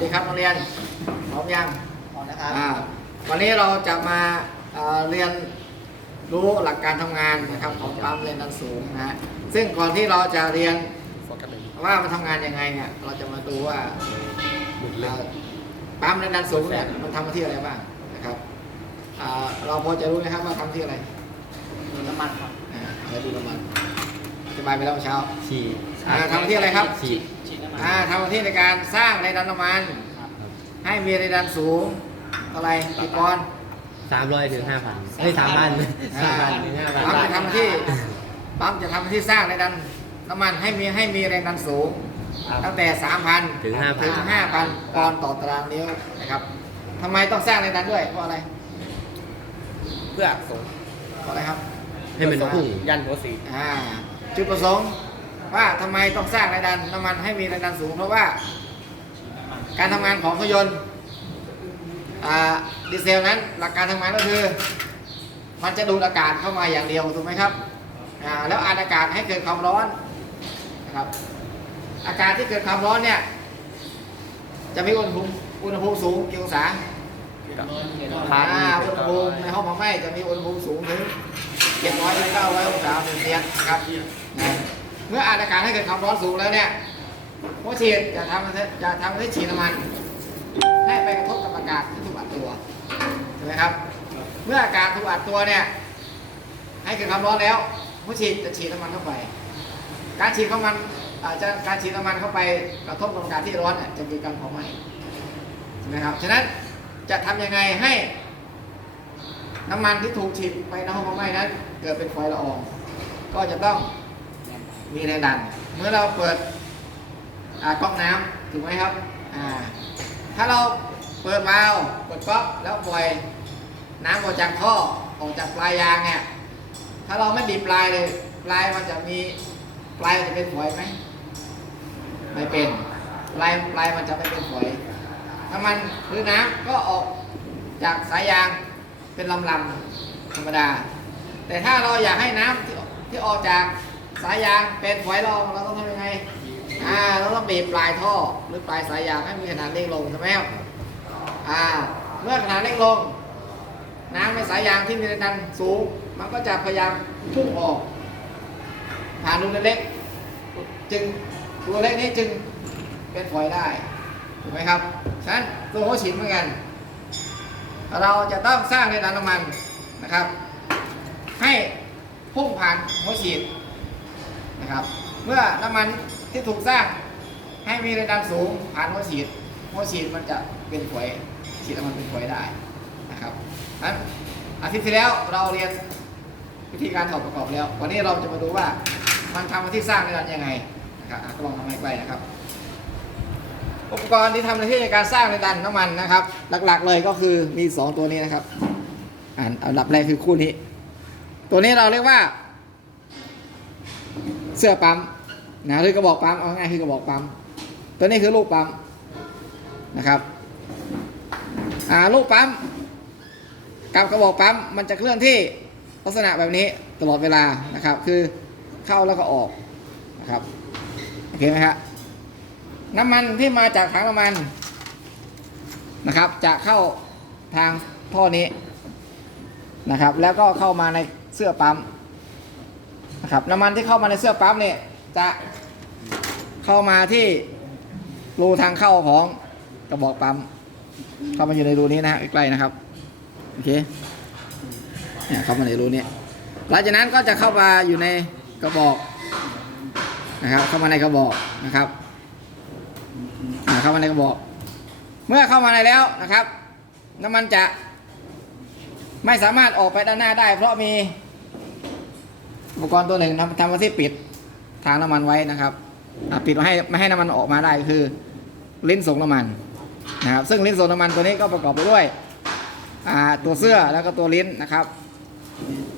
ดีครับนักเรียนพร้อมยังพอนะครับอ่าวันนี้เราจะมาเอ่อเรียนรู้หลักการทำงานนะครับของปั๊มแรงดันสูงนะฮะซึ่งก่อนที่เราจะเรียนว่ามันทำงานยังไงเนี่ยเราจะมาดูว่าเอ่อปั๊มแรงดันสูงเนี่ยมันทำหน้าที่อะไรบ้างนะครับอ่าเราพอจะรู้ไหมครับว่าทำที่อะไรดูน้ำมันครับอ่าอะไรดูน้ำมัน อธิบายไปแล้วเมื่อเช้าฉีดอ่าทำหน้าที่อะไรครับฉีดฉีดน้ำมันอ่าทำหน้าที่ในการสร้างแรงดันน้ำมันครับให้มีแรงดันสูงเท่าไหรกี่ปอนด์สามร้อยถึงห้าพันเฮ้ยสามพันสามพันถึงห้าพันปั๊มจะทำหน้าที่ปั๊มจะทำหน้าที่สร้างแรงดันน้ำมันให้มีให้มีแรงดันสูง ตั้งแต่ 3,000 ถึงห้าพัถึนง5,000 ปอนด์ต่อตารางนิ้วนะครับทำไมต้องสร้างแรงดันด้วยเพราะอะไรเพื่อส่งเพราะอะไรครับ ให้มันพุ่งยันหัวสีอ่า จุดประสงค์ว่าทำไมต้องสร้างแรงดันน้ำมันให้มีแรงดันสูงเพราะว่า การทำงานของเครื่องยนต์อ่าดีเซลนั้นหลักการทำงานก็คือ มันจะดูดอากาศเข้ามาอย่างเดียวถูกไหมครับอ่าแล้วอัดอากาศให้เกิดความร้อนนะครับอากาศที่เกิดความร้อนเนี่ยจะมีอุณหภูมิอุณหภูมิสูงกี่องศาอ่าอุณหภูมิในห้องเผาไหม้จะมีอุณหภูมิสูงถึง 700ถึง900องศาเซลเซียสนะครับนะเมื่ออัดอากาศให้เกิดความร้อนสูงแล้วเนี่ยหัวฉีดจะทำให้จะทำให้ฉีดน้ำมันให้ไปกระทบกับอากาศที่ถูกอัดตัวถูกไหมครับ เมื่ออากาศถูกอัดตัวเนี่ยให้เกิดความร้อนแล้วผู้ฉีดจะฉีดน้ำมันเข้าไป การฉีดของมันอาจจะการฉีดน้ำมันเข้าไปกระทบกับอากาศที่ร้อนเนี่ยจะเกิดการเผาไหม้ใช่ไหมครับฉะนั้นจะทำยังไงให้ น้ำมันที่ถูกฉีดไปในห้องเผาไหม้นั้น เกิดเป็นไฟละออง ก็จะต้องมีแรงดัน เมื่อเราเปิดอ่าก๊อกน้ำถูกไหมครับ ถ้าเราเปิดวาล์วเปิดก๊อกแล้วปล่อยน้ำออกจากท่อออกจากปลายยางเนี่ย ถ้าเราไม่บีบปลายเลย ปลายมันจะมีปลายมันจะเป็นฝอยไหมไม่เป็น ปลายปลายมันจะไม่เป็นฝอยน้ำมันหรือน้ำก็ออกจากสายยาง เป็นลำลำธรรมดา แต่ถ้าเราอยากให้น้ำที่ที่ออกจากสายยางเป็นฝอยละองเราต้องทำยังไงอ่าเราต้องบีบปลายท่อหรือปลายสายยางให้มีขนาดเล็กลงใช่ไหมครับอ่าเมื่อขนาดเล็กลง น้ำในสายยางที่มีแรงดันสูง มันก็จะพยายามพุ่งออกผ่านรูเล็กจึงรูเล็กนี้จึงเป็นฝอยได้ถูกไหมครับฉะนั้นตัวหัวฉีดเหมือนกัน เราจะต้องสร้างแรงดันน้ำมันนะครับ ให้พุ่งผ่านหัวฉีดนะครับ เมื่อน้ำมันที่ถูกสร้างให้มีแรงดันสูงผ่านหัวฉีดหัวฉีดมันจะเป็นฝอยฉีดน้ำมันเป็นฝอยได้นะครับนั้นอาทิตย์ที่แล้วเราเรียนวิธีการถอดประกอบแล้ว วันนี้เราจะมาดูว่ามันทำหน้าที่สร้างแรงดันยังไงนะครับก็ลองทำให้ใกล้นะครับ อุปกรณ์ที่ทำหน้าที่ในการสร้างแรงดันน้ำมันนะครับ หลักๆเลยก็คือมีสองตัวนี้นะครับอ่านอันดับแรกคือคู่นี้ ตัวนี้เราเรียกว่า เสื้อปั๊มนะหรือกระบอกปั๊มเอาง่ายคือกระบอกปั๊มตัวนี้คือลูกปั๊มนะครับอ่าลูกปั๊มกับกระบอกปั๊มมันจะเคลื่อนที่ลักษณะแบบนี้ตลอดเวลานะครับ คือเข้าแล้วก็ออกนะครับโอเคไหมครับ น้ำมันที่มาจากถังน้ำมันนะครับ จะเข้าทางท่อนี้นะครับ แล้วก็เข้ามาในเสื้อปั๊มนะครับน้ำมันที่เข้ามาในเสื้อปั๊มเนี่ยจะเข้ามาที่รูทางเข้าของกระบอกปั๊มเข้ามาอยู่ในรูนี้นะฮะใกล้ๆนะครับโอเคเนี่ยเข้ามาในรูนี้หลังจากนั้นก็จะเข้ามาอยู่ในกระบอกนะครับ เข้ามาในกระบอกนะครับ เข้ามาในกระบอก เมื่อเข้ามาในแล้วนะครับ น้ำมันจะไม่สามารถออกไปด้านหน้าได้ เพราะมีอุปกรณ์ตัวหนึ่งทำทำที่ปิดทางน้ำมันไว้นะครับปิดไม่ให้ไม่ให้น้ำมันออกมาได้คือลิ้นส่งน้ำมันนะครับ ซึ่งลิ้นส่งน้ำมันตัวนี้ก็ประกอบไปด้วยตัวเสื้อแล้วก็ตัวลิ้นนะครับ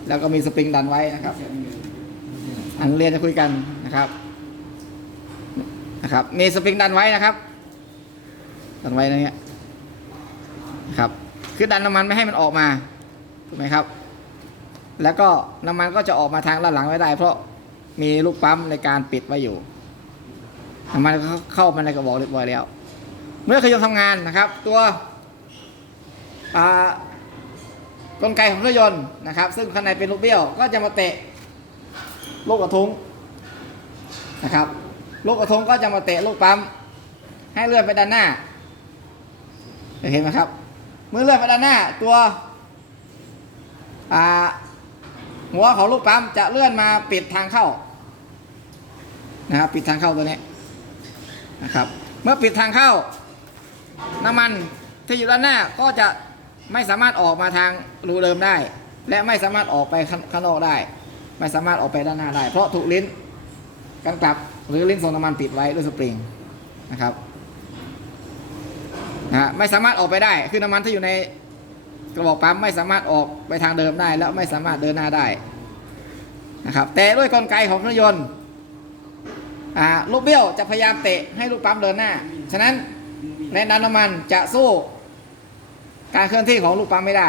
แล้วก็มีสปริงดันไว้นะครับ อันเรียนจะคุยกันนะครับ นะครับมีสปริงดันไว้นะครับดันไว้ตรงนี้นะครับคือดันน้ำมันไม่ให้มันออกมาถูกไหมครับ แล้วก็น้ำมันก็จะออกมาทางด้านหลังไม่ได้ เพราะมีลูกปั๊มในการปิดไว้อยู่น้ำมันก็เข้ามาในกระบอกเรียบร้อยแล้ว เมื่อเครื่องยนต์ทำงานนะครับ ตัวกลไกของเครื่องยนต์นะครับ ซึ่งข้างในเป็นลูกเบี้ยวก็จะมาเตะลูกกระทุ้งนะครับ ลูกกระทงก็จะมาเตะลูกปั๊ม ให้เลื่อนไปด้านหน้า เห็นไหมครับ เมื่อเลื่อนไปด้านหน้าตัวหัวของลูกปั๊มจะเลื่อนมาปิดทางเข้านะครับปิดทางเข้าตัวนี้นะครับ เมื่อปิดทางเข้า น้ำมันที่อยู่ด้านหน้าก็จะไม่สามารถออกมาทางรูเดิมได้ และไม่สามารถออกไปข้างนอกได้ ไม่สามารถออกไปด้านหน้าได้ เพราะถูกลิ้นกันกลับ หรือเลิ้นส่งน้ำมันปิดไว้ด้วยสปริงนะครับนะไม่สามารถออกไปได้คือน้ำมันที่อยู่ในกระบอกปั๊มไม่สามารถออกไปทางเดิมได้ แล้วไม่สามารถเดินหน้าได้นะครับแต่ด้วยกลไกของเครื่องยนต์ลูกเบี้ยวจะพยายามเตะให้ลูกปั๊มเดินหน้า ฉะนั้นแรงดันน้ำมันจะสู้การเคลื่อนที่ของลูกปั๊มไม่ได้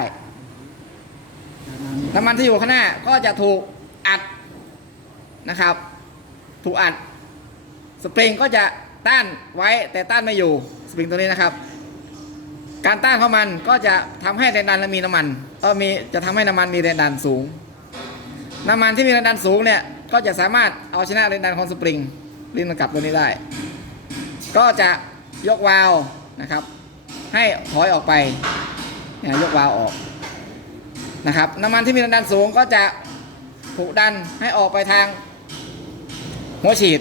น้ำมันที่อยู่ข้างหน้าก็จะถูกอัดนะครับ ถูกอัด สปริงก็จะต้านไว้แต่ต้านไม่อยู่สปริงตัวนี้นะครับ การต้านของมันก็จะทำให้แรงดันและมีน้ำมันก็มีจะทำให้น้ำมันมีแรงดันสูง น้ำมันที่มีแรงดันสูงเนี่ยก็จะสามารถเอาชนะแรงดันของสปริงลิ้นมันกลับตัวนี้ได้ ก็จะยกวาล์วนะครับ ให้ถอยออกไปเนี่ยยกวาล์วออกนะครับน้ำมันที่มีแรงดันสูงก็จะถูกดันให้ออกไปทางหัวฉีด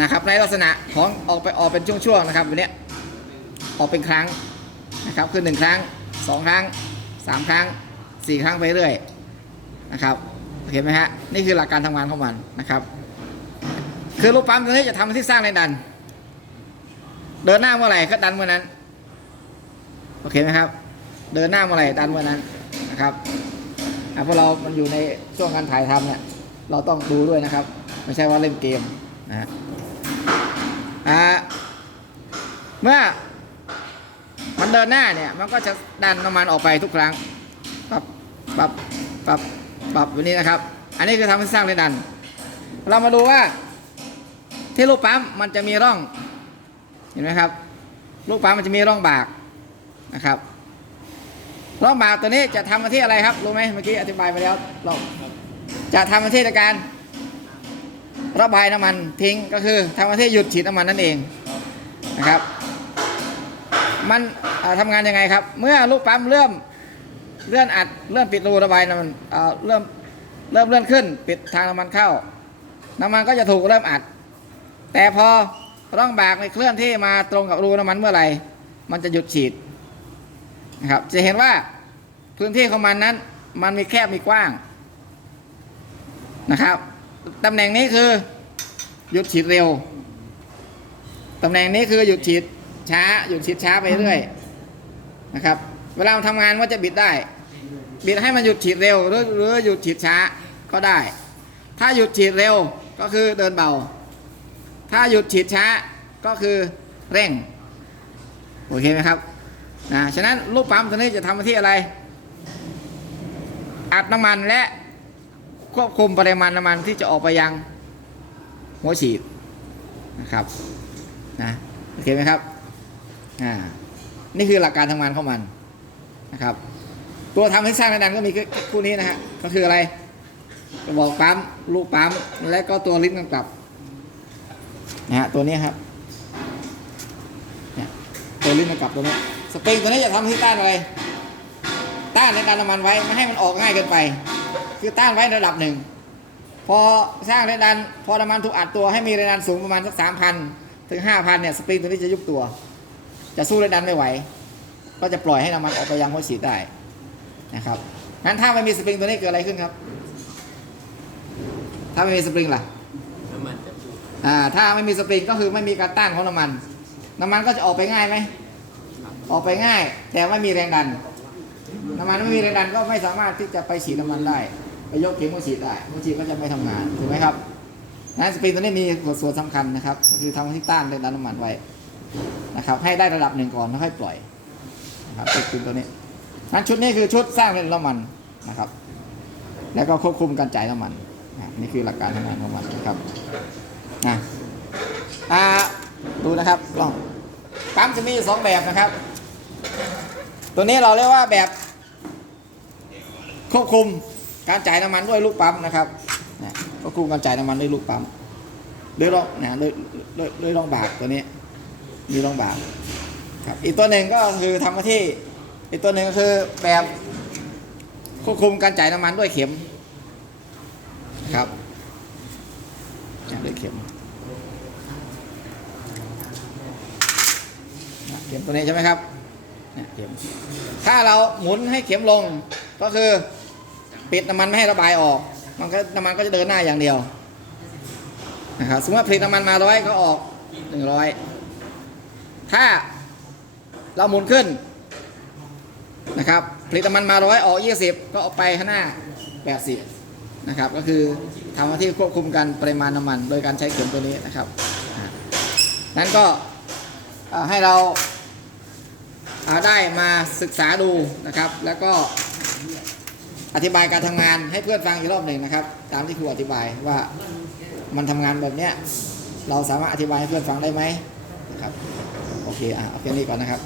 นะครับในลักษณะของออกไปออกเป็นช่วงๆนะครับแบบเนี้ออกเป็นครั้งนะครับคือหนึ่งครั้งสองครั้งสามครั้งสี่ครั้งไปเรื่อยนะครับโอเคไหมฮะนี่คือหลักการทำงานของมันนะครับ คือลูกปั๊มตัวนี้จะทำหน้าที่สร้างแรงดัน เดินหน้าเมื่อไหร่ก็ดันเมื่อนั้นโอเคไหมครับ เดินหน้าเมื่อไหร่ดันเมื่อนั้นนะครับอะพวกเรามันอยู่ในช่วงการถ่ายทำเนี่ยเราต้องดูด้วยนะครับ ไม่ใช่ว่าเล่นเกมนะฮะ อ่าเมื่อมันเดินหน้าเนี่ยมันก็จะดันน้ำมันออกไปทุกครั้งปรับปรับปรับปรับแบบนี้นะครับ อันนี้คือทำให้สร้างแรงดัน เรามาดูว่าที่ลูกปั๊มมันจะมีร่อง เห็นไหมครับ ลูกปั๊มมันจะมีร่องบากนะครับ ร่องบากตัวนี้จะทำหน้าที่อะไรครับรู้ไหมเมื่อกี้อธิบายไปแล้วจะทำหน้าที่การ ระบายน้ำมันทิ้งก็คือทำหน้าที่หยุดฉีดน้ำมันนั่นเองนะครับ มันอ่าทำงานยังไงครับ เมื่อลูกปั๊มเริ่มเลื่อนอัดเลื่อนปิดรูระบายน้ำมันเริ่มเริ่มเลื่อนขึ้น ปิดทางน้ำมันเข้า น้ำมันก็จะถูกเริ่มอัด แต่พอร่องบากในเคลื่อนที่มาตรงกับรูน้ำมันเมื่อไหร่มันจะหยุดฉีดนะครับจะเห็นว่าพื้นที่ของมันนั้น มันมีแคบมีกว้างนะครับ ตำแหน่งนี้คือ หยุดฉีดเร็ว ตำแหน่งนี้คือหยุดฉีดช้า หยุดฉีดช้าไปเรื่อยนะครับ เวลามันทำงานก็จะบิดได้ บิดให้มันหยุดฉีดเร็วหรือหรือหยุดฉีดช้าก็ได้ ถ้าหยุดฉีดเร็วก็คือเดินเบา ถ้าหยุดฉีดช้าก็คือเร่ง โอเคไหมครับนะฉะนั้นลูกปั๊มตัวนี้จะทำหน้าที่อะไร อัดน้ำมันและ ควบคุมปริมาณน้ำมันที่จะออกไปยังหัวฉีดนะครับนะโอเคไหมครับอ่านี่คือหลักการทำงานของมันนะครับ ตัวทำให้สร้างแรงดันก็มีคู่นี้นะฮะก็คืออะไรกระบอกปั๊มลูกปั๊มและก็ตัวลิ้นกำกับนะฮะตัวนี้ครับเนี่ยตัวลิ้นมันกลับตัวนี้สปริงตัวนี้จะทำให้ต้านอะไรต้านในการน้ำมันไว้ไม่ให้มันออกง่ายเกินไป คือต้านไว้ระดับหนึ่ง พอสร้างแรงดัน พอน้ำมันถูกอัดตัวให้มีแรงดันสูงประมาณสักสามพันถึงห้าพันเนี่ยสปริงตัวนี้จะยุบตัว จะสู้แรงดันไม่ไหว ก็จะปล่อยให้น้ำมันออกไปยังหัวฉีดได้นะครับงั้นถ้าไม่มีสปริงตัวนี้เกิดอะไรขึ้นครับ ถ้าไม่มีสปริงล่ะน้ำมันจะอ่าถ้าไม่มีสปริงก็คือไม่มีการต้านของน้ำมัน น้ำมันก็จะออกไปง่ายไหมออกไปง่าย แต่ไม่มีแรงดัน น้ำมันไม่มีแรงดันก็ไม่สามารถที่จะไปฉีดน้ำมันได้ไป ยกเข็มหัวฉีดได้หัวฉีดก็จะไม่ทำงานถูกไหมครับนั้นสปริงตัวนี้มีส่วนสำคัญนะครับ ก็คือทำให้ต้านแรงดันน้ำมันไว้นะครับ ให้ได้ระดับหนึ่งก่อนแล้วค่อยปล่อยนะครับสปริงตัวนี้นั้นชุดนี้คือชุดสร้างแรงดันน้ำมันนะครับ แล้วก็ควบคุมการจ่ายน้ำมันนี่คือหลักการทำงานของมันนะครับนะอ่าดูนะครับลองปั๊มจะมีสองแบบนะครับ ตัวนี้เราเรียกว่าแบบควบคุม การจ่ายน้ำมันด้วยลูกปั๊มนะครับนะควบคุมการจ่ายน้ำมันด้วยลูกปั๊มด้วยรองนะด้วยด้วยด้วยรองบากตัวนี้ มีรองบากครับอีกตัวหนึ่งก็คือทำหน้าที่อีกตัวหนึ่งก็คือแบบควบคุมการจ่ายน้ำมันด้วยเข็มครับจ่ายด้วยเข็มเข็มตัวนี้ใช่ไหมครับเข็มถ้าเราหมุนให้เข็มลงก็คือ ปิดน้ำมันไม่ให้ระบายออก มันก็น้ำมันก็จะเดินหน้าอย่างเดียวนะครับสมมติว่าผลิตน้ำมันมาร้อยก็ออกหนึ่งร้อยถ้าเราหมุนขึ้นนะครับผลิตน้ำมันมาร้อยออกยี่สิบก็ออกไปข้างหน้าแปดสิบนะครับ ก็คือทำหน้าที่ควบคุมการปริมาณน้ำมัน โดยการใช้เข็มตัวนี้นะครับ นั้นก็ให้เราอ่าได้มาศึกษาดูนะครับ แล้วก็ อธิบายการทำงานให้เพื่อนฟังอีกรอบหนึ่งนะครับ ตามที่ครูอธิบายว่ามันทำงานแบบเนี้ยเราสามารถอธิบายให้เพื่อนฟังได้ไหมนะครับโอเคอะเอาแค่นี้ก่อนนะครับ